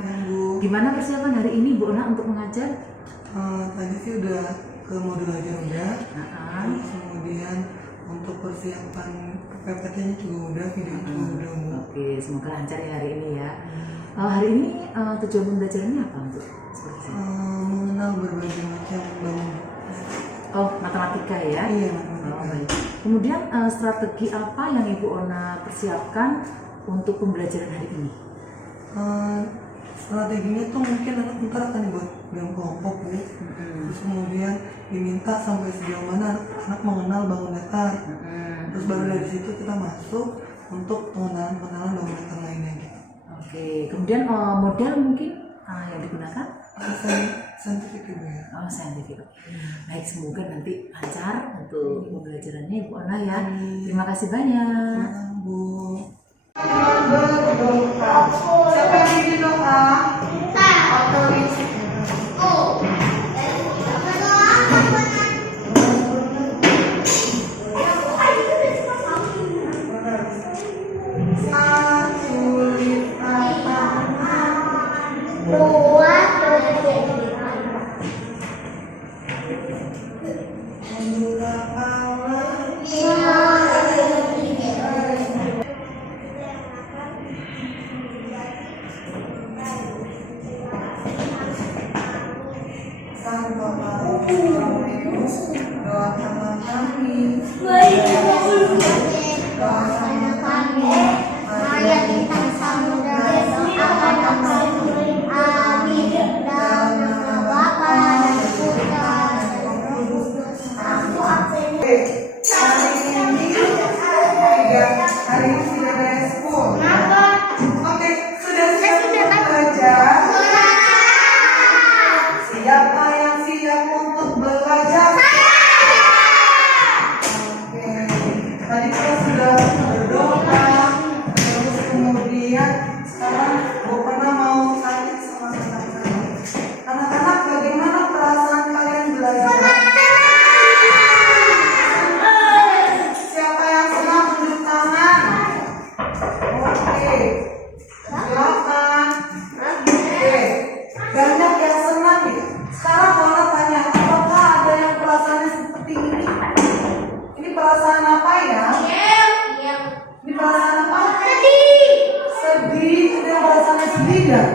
Ya, Bu. Gimana persiapan hari ini Bu Ona untuk mengajar? Tadi sih udah ke modul ajar udah. Terus kemudian untuk persiapan PPT-nya juga udah, video juga udah, Bu. Oke, semoga lancar ya hari ini ya. Hari ini tujuan pembelajarannya apa untuk seperti itu? Mengenal berbagai macam bangun. Oh, matematika ya? Iya, matematika. Oh, baik. Kemudian strategi apa yang Ibu Ona persiapkan untuk pembelajaran hari ini? Strateginya tuh mungkin anak ntar akan dibuat dalam kelompok, Bu. Terus kemudian diminta sampai sejauh mana anak mengenal bangun datar. Terus baru dari situ kita masuk untuk pengenalan bangun datar lainnya gitu. Oke, kemudian model mungkin yang digunakan? Saintifik juga ya. Oh, saintifik. Baik, semoga nanti lancar untuk pembelajarannya Ibu Ona ya. Terima kasih banyak. Bu. Berdoa. Siapa yang bikin doa? Doakanlah kami, doakanlah kami, Maria bintang samudra, doakan kami, amin. Dalam nama Bapa dan Putra dan Roh Kudus. Hari ini sudah respon. Oke, sudah siap untuk belajar. Siapa yang siap untuk belajar? Oke, tadi kita sudah berdoa, terus kemudian sekarang Bu Ona mau tanya sama anak-anak. Anak-anak, bagaimana perasaan kalian belajar? Siapa yang senang tunjuk tangan? Oke, silakan. Oke, banyak yang senang ya. Sekarang Bu Ona tanya, apakah ada yang perasaannya seperti ini? Ini perasaan apa ya? Ini perasaan apa? Sedih. Ada yang perasaannya sedih nggak?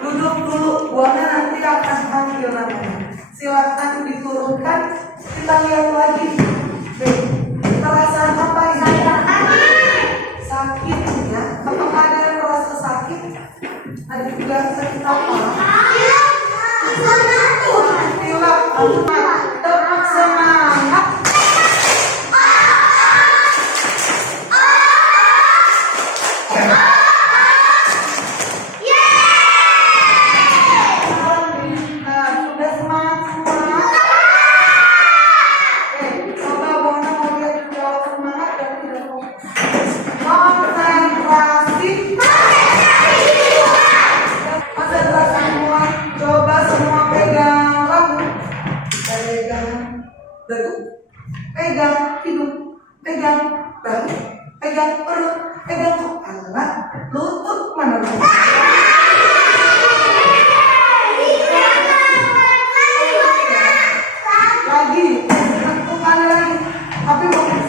Duduk dulu. Bu Ona nanti akan panggil namanya. Silakan diturunkan. Kita lihat lagi. Oke, perasaan apa ini? Sakit ya. Apakah ada yang merasa sakit? Ada juga sakit apa? Pilek. Tetap semangat. Sudah semangat semua. Coba Bu Ona mau lihat jawab semangat dan tidak fokus. Konsentrasi. Konsentrasi semua. Coba semua pegang rambut. Pegang dagu. Pegang hidung. Pegang dagu. Pegang perut. Pegang kepala. Lutut mana lutut? Lagi, satu kali lagi. Tapi fokus.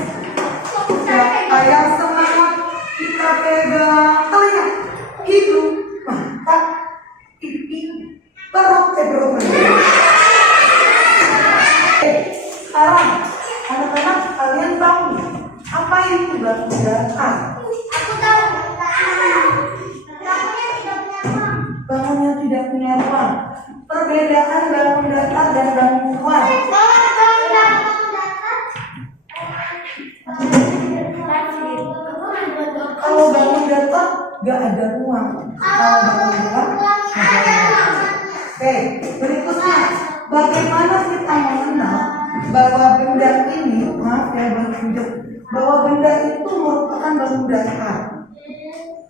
Siapa yang semangat? Kita pegang telinga, hidung, mata, pipi, perut, perut. Sekarang, anak-anak kalian tahu apa itu bangun datar? Bangunnya tidak punya ruang. Perbedaan bangun datar dan bangun ruang. Kalau bangun datar gak ada ruang. Kalau bangun ruang ada ruang. Oke, berikutnya bagaimana kita mengenal bahwa benda ini, maaf ya Bang Tunjuk, bahwa benda itu merupakan bangun datar.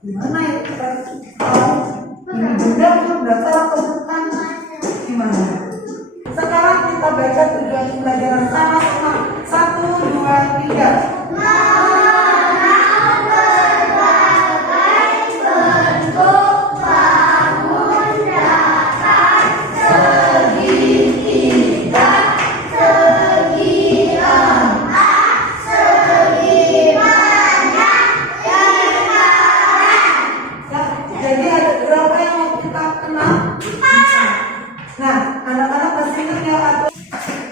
Gimana ya kita tahu ini benda itu datar atau bukan? Gimana? Sekarang kita baca tujuan pelajaran sama-sama. 1, 2, 3. ada berapa yang mau kita kenal? Nah, anak-anak pasti ingat ya, atau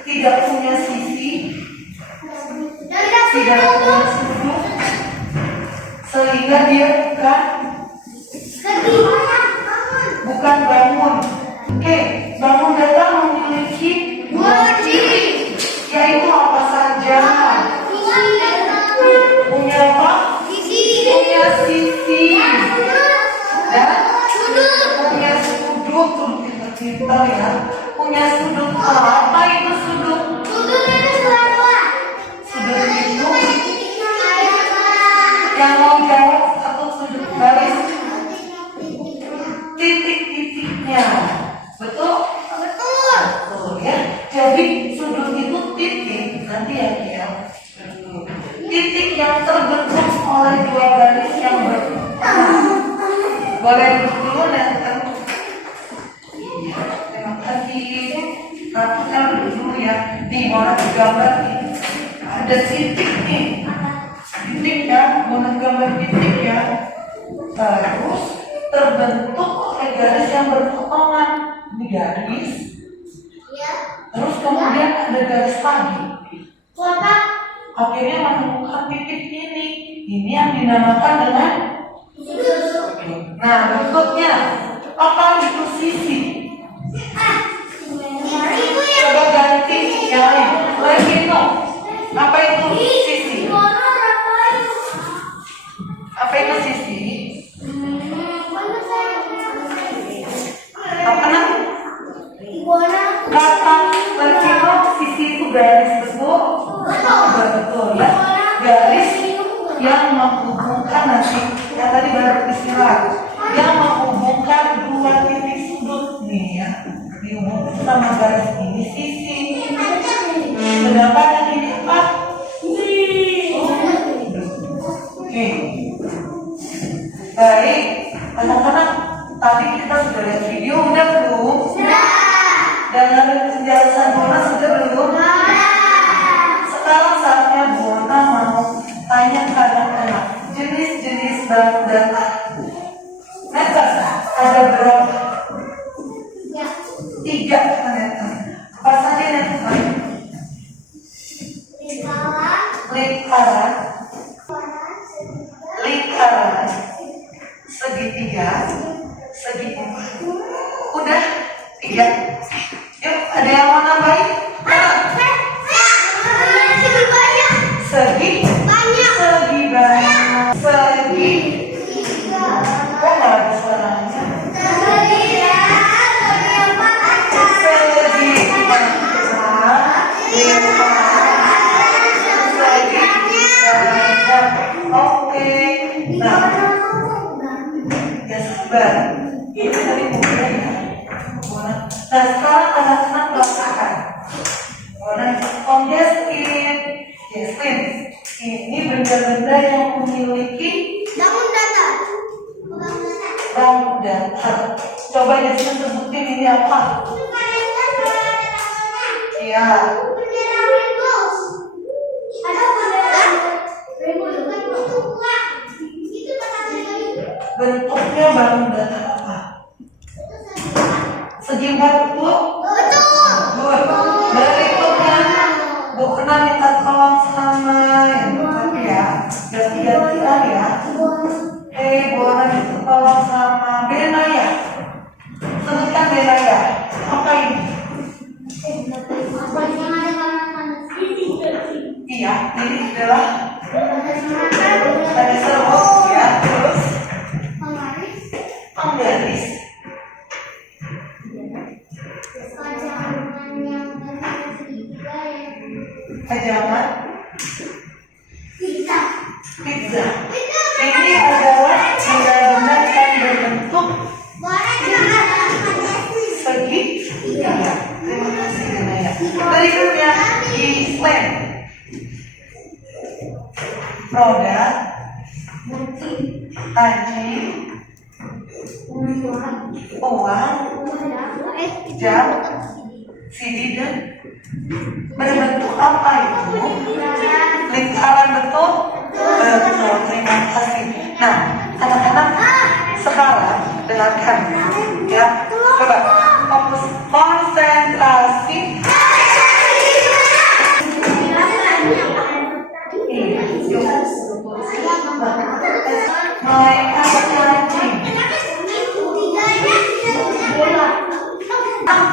tidak punya sisi, tidak punya sudut, sehingga dia bukan bangun. Oke, bangun datang memiliki dua ciri, yaitu apa saja? Punya apa? Punya sisi dan punya sudut. Pintar ya, punya sudut. Apa itu sudut? Sudut itu yang mau jawab atau sudut garis titik-titiknya. Betul? Betul ya. Jadi sudut itu titik, nanti ya. Titik yang terbentuk oleh dua garis yang boleh dulu nanti. Iya, terima kasih. Kita dulu ya. Nih, mau gambar nih. Ada titik nih. Titik ya, mau gambar titik ya. Terus terbentuk oleh garis yang berpotongan. Ini garis. Terus kemudian ada garis lagi. Akhirnya menemukan titik ini. Ini yang dinamakan dengan. Nah, bentuknya apa itu sisi? Coba ganti yang lain. Lagi no. Apa itu sisi? Apa itu sisi? Apa namanya? Kata Latino sisi itu garis, betul? Betul ya. Garis yang menghubungkan nanti. Ya tadi baru istilah yang menghubungkan dua titik sudut nih ya. Dihubungkan sama garis ini sisi. Sedangkan yang ini apa? Oke. Baik, anak-anak, tadi kita sudah lihat video, udah belum? Dan ada penjelasan Bona sudah belum? Sekarang saatnya Bona mau tanya ke anak-anak jenis-jenis bank data. Ada berapa? 3 ternyata. Apa saja yang lingkaran, segitiga, segi empat. Udah 3. Yuk, ada yang mau nambahin? Segi banyak. Segi. Kok nggak ada suaranya? Oke. Nah, ya sabar. Ini tadi bukunya ya. Nah, sekarang anak-anak melakukan. Yeslin. Ini benda-benda yang memiliki bank data. Coba Yeslin sebutin ini apa? Iya. Bentuknya bank data apa? Segi empat betul? Betul. Berikutnya, Bu pernah minta tolong sama yang tadi ya, ganti-gantian ya. Bu pernah minta tolong sama Benaya. Sebutkan Benaya. Apa ini? Iya, ini adalah tadi servo ya. Terus penggaris. Pajangan. Pizza. Ini adalah benda-benda yang berbentuk segi. Iya. Terima kasih Benaya. Berikutnya Islam. Roda, anjing, uang, jam, CD dan berbentuk apa itu? Lingkaran, betul? Betul, terima kasih. Nah, anak-anak sekarang dengarkan ya, coba fokus konsentrasi. Mulai anjing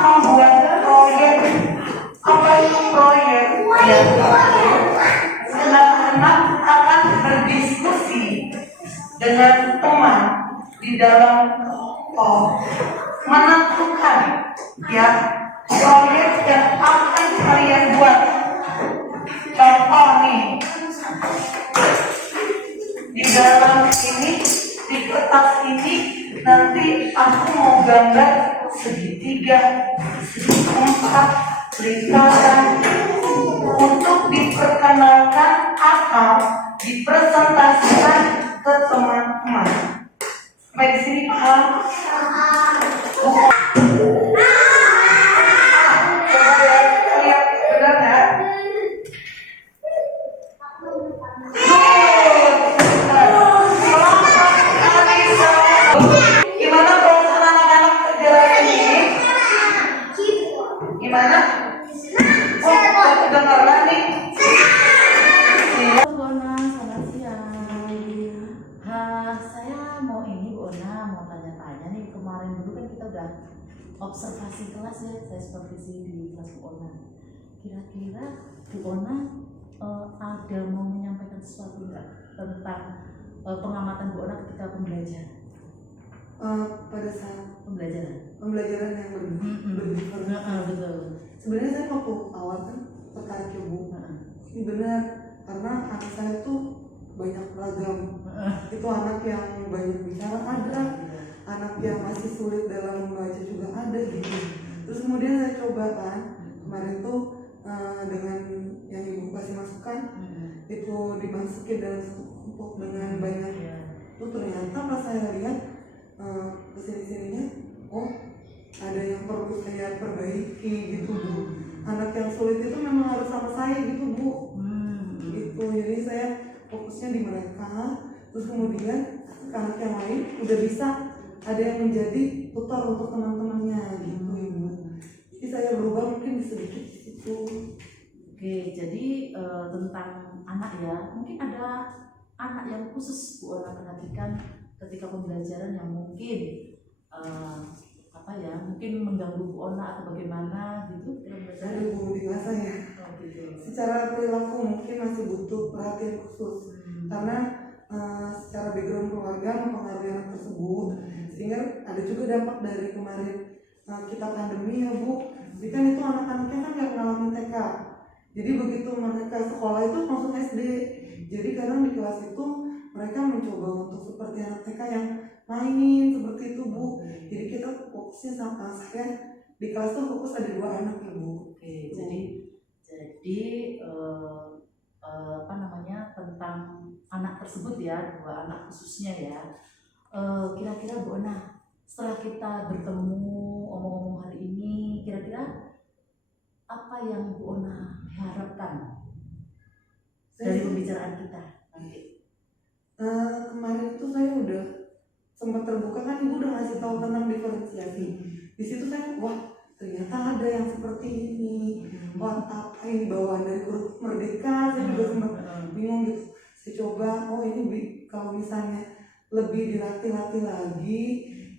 membuat proyek. Apa itu proyek? Ya, anak-anak akan berdiskusi dengan teman di dalam menentukan ya proyek yang akan kalian buat. Contoh nih, di dalam ini, di kertas ini nanti aku mau gambar segitiga, empat, lingkaran untuk diperkenalkan atau dipresentasikan ke teman-teman. Sampai di sini paham? Coba ya, lihat benar ya. Gimana perasaan anak-anak kerjaan ini? Gimana? Oh, kedengaran nih. Bu Ona, selamat siang. Saya mau ini Bu Ona, mau tanya-tanya nih, kemarin dulu kan kita udah observasi kelas ya, saya supervisi di kelas Bu Ona. Kira-kira Bu Ona ada mau menyampaikan sesuatu nggak tentang pengamatan Bu Ona ketika pembelajaran? Pada saat Pembelajaran yang berdiferensiasi. betul. Sebenarnya saya waktu awal kan tertarik ya Bu. Ini benar, karena anak saya tuh banyak ragam. Itu anak yang banyak bicara ada, anak yang masih sulit dalam membaca juga ada gitu. Terus kemudian saya coba kan kemarin tuh dengan yang ibu kasih masukan itu dimasukin dalam kelompok dengan banyak. Tuh ternyata pas saya lihat kesini-sininya, oh ada yang perlu saya perbaiki gitu Bu. Anak yang sulit itu memang harus sama saya gitu Bu. Gitu, jadi saya fokusnya di mereka. Terus kemudian anak yang lain udah bisa ada yang menjadi tutor untuk teman-temannya gitu Ibu. Jadi saya berubah mungkin sedikit di situ. Oke, jadi tentang anak ya, mungkin ada anak yang khusus Bu Ona perhatikan ketika pembelajaran yang mungkin mungkin mengganggu Bu Ona atau bagaimana gitu? Ada Bu di kelas saya. Gitu. Secara perilaku mungkin masih butuh perhatian khusus karena secara background keluarga mempengaruhi anak tersebut, sehingga ada juga dampak dari kemarin kita pandemi ya Bu. Jadi kan itu anak-anaknya kan nggak ngalamin TK. Jadi begitu mereka sekolah itu langsung SD. Jadi kadang di kelas itu mereka mencoba untuk seperti anak TK yang main seperti itu Bu. Jadi kita fokusnya sama saya di kelas tuh fokus ada 2 anak ya Bu. Oke, jadi tentang anak tersebut ya, 2 anak khususnya ya. Kira-kira Bu Ona, setelah kita bertemu omong-omong hari ini, kira-kira apa yang Bu Ona harapkan dari pembicaraan kita nanti? Kemarin itu saya udah sempat terbuka kan, Ibu udah ngasih tahu tentang diferensiasi. Di situ saya wah ternyata ada yang seperti ini. Wah apa ini bawaan dari huruf merdeka, saya juga sempat bingung gitu. Saya coba ini kalau misalnya lebih dilatih-latih lagi,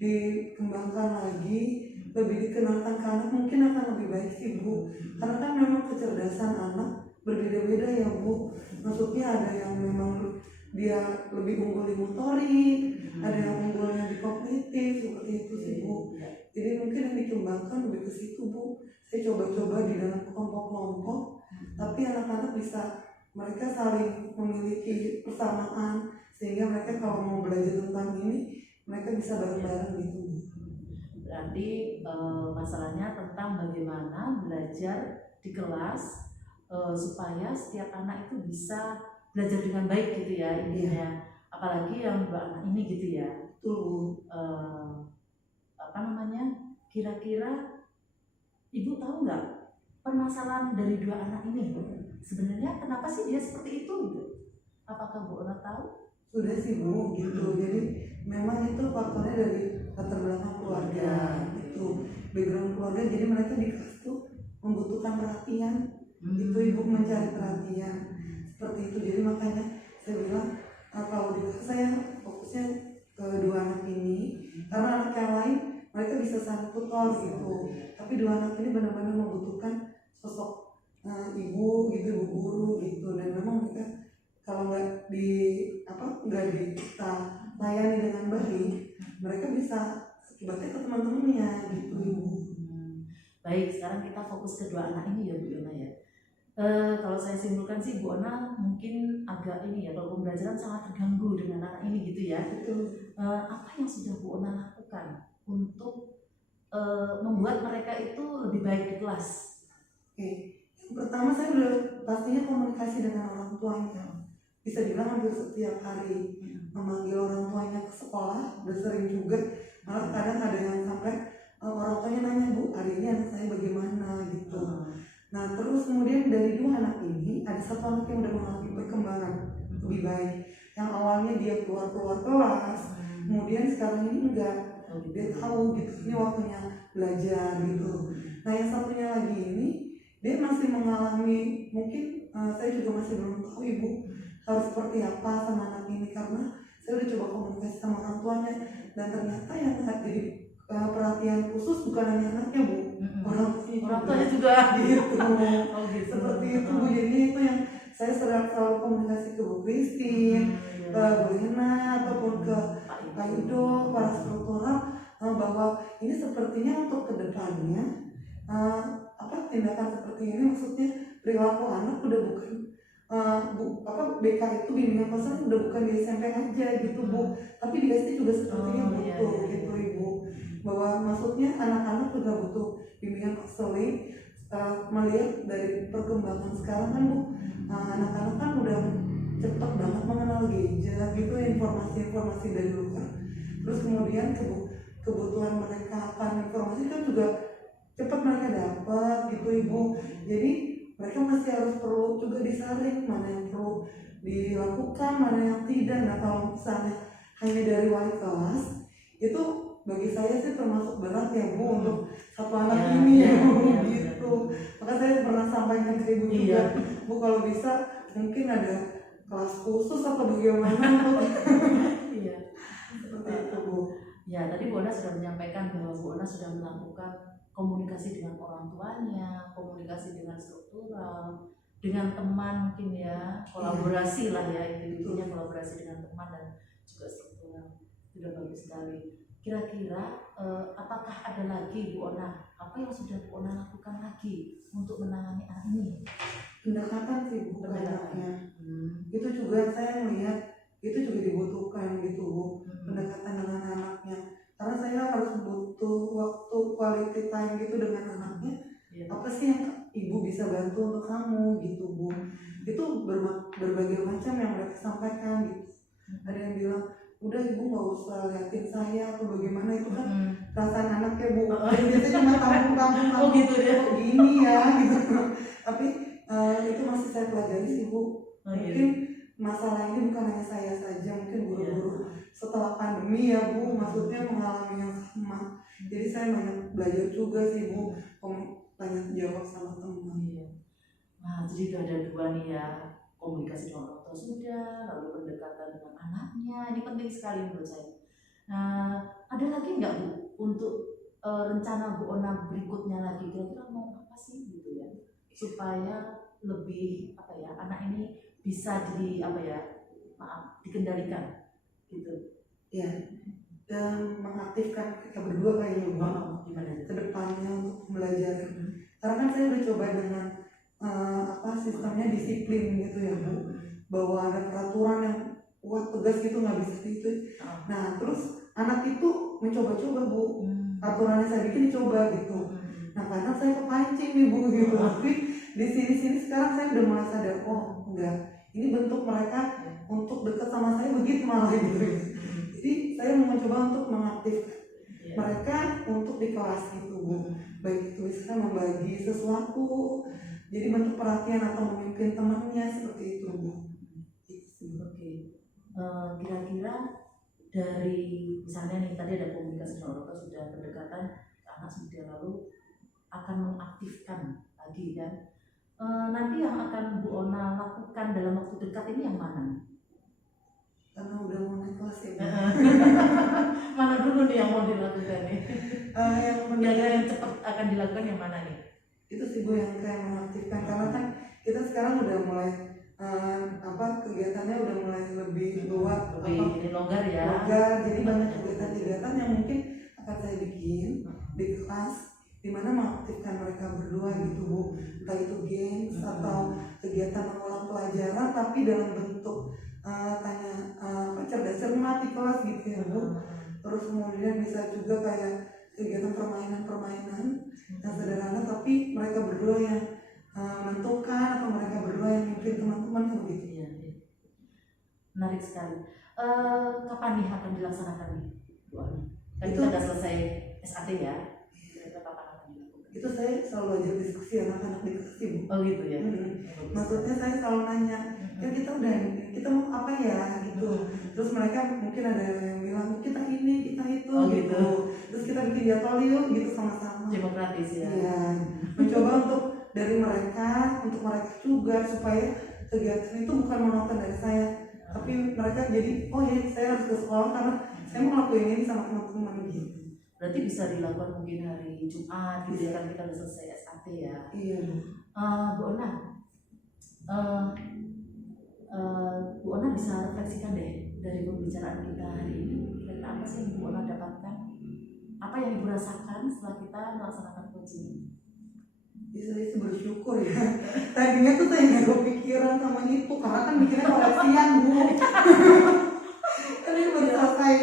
dikembangkan lagi, lebih dikenalkan ke anak mungkin akan lebih baik sih Bu. Karena kan memang kecerdasan anak berbeda-beda ya Bu. Maksudnya ada yang memang dia lebih unggul di motorik, ada yang unggulnya di kognitif, seperti itu sih Bu. Jadi mungkin yang dikembangkan lebih ke situ Bu. Saya coba-coba di dalam kelompok-kelompok, tapi anak-anak bisa mereka saling memiliki persamaan, sehingga mereka kalau mau belajar tentang ini mereka bisa bareng-bareng gitu. Berarti masalahnya tentang bagaimana belajar di kelas supaya setiap anak itu bisa belajar dengan baik gitu ya intinya. Apalagi yang 2 anak ini gitu ya. Tuh Kira-kira Ibu tahu nggak permasalahan dari 2 anak ini? Sebenarnya kenapa sih dia seperti itu gitu? Apakah Bu Ona tahu? sudah sih Bu gitu. Jadi memang itu faktornya dari latar belakang keluarga itu, background keluarga. Jadi mereka di kelas tuh membutuhkan perhatian, itu ibu mencari perhatian seperti itu. Jadi makanya saya bilang kalau di kelas saya fokusnya ke dua anak ini, karena anak yang lain mereka bisa saling tutor gitu, tapi dua anak ini benar-benar membutuhkan sosok ibu gitu, ibu guru gitu. Dan memang mereka kalau nggak kita layani dengan baik, mereka bisa akibatnya ke teman-temannya gitu ibu. Baik, sekarang kita fokus ke dua anak ini ya Bu Yona ya. Kalau saya simpulkan sih Bu Ona mungkin agak ini ya, kalau pembelajaran sangat terganggu dengan anak ini gitu ya. Betul. Apa yang sudah Bu Ona lakukan untuk membuat mereka itu lebih baik di kelas? Oke, yang pertama saya udah pastinya komunikasi dengan orang tuanya. Bisa dibilang hampir setiap hari memanggil orang tuanya ke sekolah, udah sering juga. Malah kadang ada yang sampai orang tuanya nanya, Bu, hari ini anak saya bagaimana gitu. Nah terus kemudian dari dua anak ini ada satu anak yang udah mengalami perkembangan lebih baik. Yang awalnya dia keluar kelas, kemudian sekarang ini enggak, dia tahu gitu ini waktunya belajar gitu. Nah yang satunya lagi ini dia masih mengalami, mungkin saya juga masih belum tahu ibu harus seperti apa sama anak ini, karena saya udah coba komunikasi sama orang tuanya dan ternyata yang jadi perhatian khusus bukan hanya anaknya Bu, orang tuanya juga gitu. gitu. Seperti itu Bu. Jadi itu yang saya selalu komunikasi ke Bu Christine, ke Bu Lina ataupun ke Pak Ido, para struktural, bahwa ini sepertinya untuk kedepannya tindakan seperti ini, maksudnya perilaku anak udah bukan BK itu bimbingan konseling udah bukan di SMP aja gitu Bu, tapi di SD juga sepertinya butuh gitu Ibu, bahwa maksudnya anak-anak juga butuh bimbingan konseling. Melihat dari perkembangan sekarang kan Bu, anak-anak kan udah cepet banget mengenal gadget gitu, informasi-informasi dari luar, terus kemudian kebutuhan mereka akan informasi kan juga cepat mereka dapat gitu Ibu. Jadi mereka masih harus perlu juga disaring mana yang perlu dilakukan, mana yang tidak. Nah kalau misalnya hanya dari wali kelas itu bagi saya sih termasuk berat ya Bu untuk satu anak ini gitu. Maka saya pernah sampaikan ke Ibu juga, Bu kalau bisa mungkin ada kelas khusus atau bagaimana untuk seperti itu Bu. Ya tadi Bu Ona sudah menyampaikan bahwa Bu Ona sudah melakukan komunikasi dengan orang tuanya, komunikasi dengan struktural, dengan teman mungkin ya, kolaborasi lah ya, intinya kolaborasi dengan teman dan juga struktural. Sudah bagus sekali. Kira-kira apakah ada lagi Bu Ona, apa yang sudah Bu Ona lakukan lagi untuk menangani anak ini? Pendekatan sih Bu, pendekatannya. Itu juga saya melihat itu juga dibutuhkan gitu Bu, pendekatan dengan anaknya. Karena saya harus butuh waktu quality time gitu dengan anaknya. Apa sih yang ibu bisa bantu untuk kamu gitu Bu. Itu berbagai macam yang mereka sampaikan gitu. Ada yang bilang, udah ibu gak usah liatin saya atau bagaimana, itu kan perasaan anaknya Bu. Biasanya cuma tampung-tampung gitu ya. Gini ya gitu. Tapi itu masih saya pelajari sih Bu. Mungkin masalah ini bukan hanya saya saja, mungkin guru-guru setelah pandemi ya Bu, maksudnya mengalami yang sama. Jadi saya banyak belajar juga sih Bu, banyak jawab sama teman. Nah jadi udah ada dua nih ya, komunikasi dengan orang tua sudah, lalu pendekatan dengan anaknya, ini penting sekali menurut saya. Ada lagi nggak Bu untuk rencana Bu Ona berikutnya lagi, kira-kira mau apa sih gitu ya, supaya lebih anak ini bisa dikendalikan gitu ya, dan mengaktifkan kita berdua kayaknya Bu, gimana ke depannya untuk belajar. Karena kan saya udah coba dengan sistemnya disiplin gitu ya Bu, bahwa ada peraturan yang kuat tegas gitu, nggak bisa gitu. Nah terus anak itu mencoba-coba Bu, aturannya saya bikin dicoba gitu. Nah kadang saya kepancing nih Bu gitu, tapi di sini sekarang saya udah mulai sadar, oh enggak, ini bentuk mereka untuk dekat sama saya begitu malah gitu. Jadi saya mau mencoba untuk mengaktifkan mereka untuk di kelas gitu Bu, baik itu misalnya membagi sesuatu, jadi bentuk perhatian atau memimpin temannya seperti itu Bu. Oke. Kira-kira dari misalnya nih tadi ada komunikasi dengan orang tua sudah pendekatan ke anak semedia lalu akan mengaktifkan lagi kan. Nanti yang akan Bu Ona lakukan dalam waktu dekat ini yang mana? Karena udah mau naik kelas ya. Mana dulu nih yang mau dilakukan nih? Yang cepat akan dilakukan yang mana nih? Itu sih Bu yang kayak mengaktifkan, karena kan kita sekarang udah mulai kegiatannya udah mulai lebih luas, lebih longgar ya. Longgar, jadi banyak kegiatan-kegiatan yang mungkin akan saya bikin di kelas, dimana mengaktifkan mereka berdua gitu Bu, entah itu games atau kegiatan mengulang pelajaran tapi dalam bentuk cerdas cermat di kelas gitu ya Bu. Terus kemudian bisa juga kayak kegiatan permainan-permainan yang sederhana tapi mereka berdua yang menentukan atau mereka berdua yang mimpin teman-teman begitu. Iya. Menarik sekali. Kapan nih akan dilaksanakan nih Bu Ona? Kan kita udah selesai SAT ya. Itu saya selalu ajak diskusi anak-anak di kelas Bu. Oh gitu ya. Maksudnya saya selalu nanya, kan kita mau apa ya gitu. Terus mereka mungkin ada yang bilang kita ini, kita itu gitu. Terus kita bikin jadwal yuk gitu sama-sama. Demokratis ya. Iya. Mencoba untuk dari mereka, untuk mereka juga supaya kegiatan itu bukan monoton dari saya, tapi mereka jadi oh ya saya harus ke sekolah karena saya mau ngelakuin ini sama teman-teman gitu. Berarti bisa dilakukan mungkin hari Jumat gitu ya, kan kita udah selesai SAT ya. Iya. Bu Ona, Bu Ona bisa refleksikan deh dari pembicaraan kita hari ini. Kira-kira apa sih yang Bu Ona dapatkan? Apa yang Ibu rasakan setelah kita melaksanakan coaching? Bisa itu bersyukur ya. Tadinya tuh saya nggak kepikiran sama itu karena kan mikirnya koleksian Bu. Ini baru selesai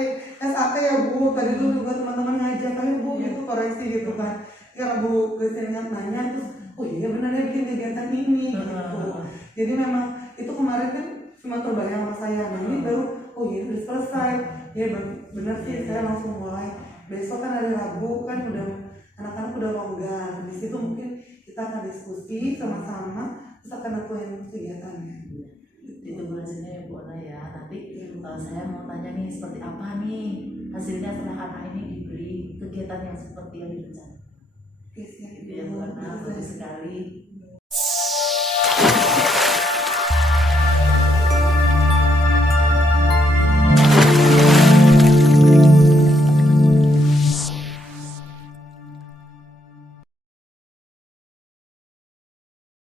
SAT ya Bu. Tadi tuh juga teman-teman ngajak ayo Bu gitu koreksi gitu kan. Karena Bu Christian nanya terus oh iya benar ya bikin kegiatan ini gitu. Jadi memang itu kemarin kan cuma terbayang sama saya. Nah ini baru oh iya udah selesai. Ya benar sih saya langsung mulai. Besok kan hari Rabu kan udah anak-anak udah longgar. Di situ mungkin kita akan diskusi sama-sama terus akan lakuin kegiatannya. Ditunggu hasilnya ya Bu Ona ya. Nanti saya mau tanya nih seperti apa nih hasilnya setelah anak ini diberi kegiatan yang seperti yang direncanakan. Yes, ya, gitu ya Bu Ona, bagus sekali.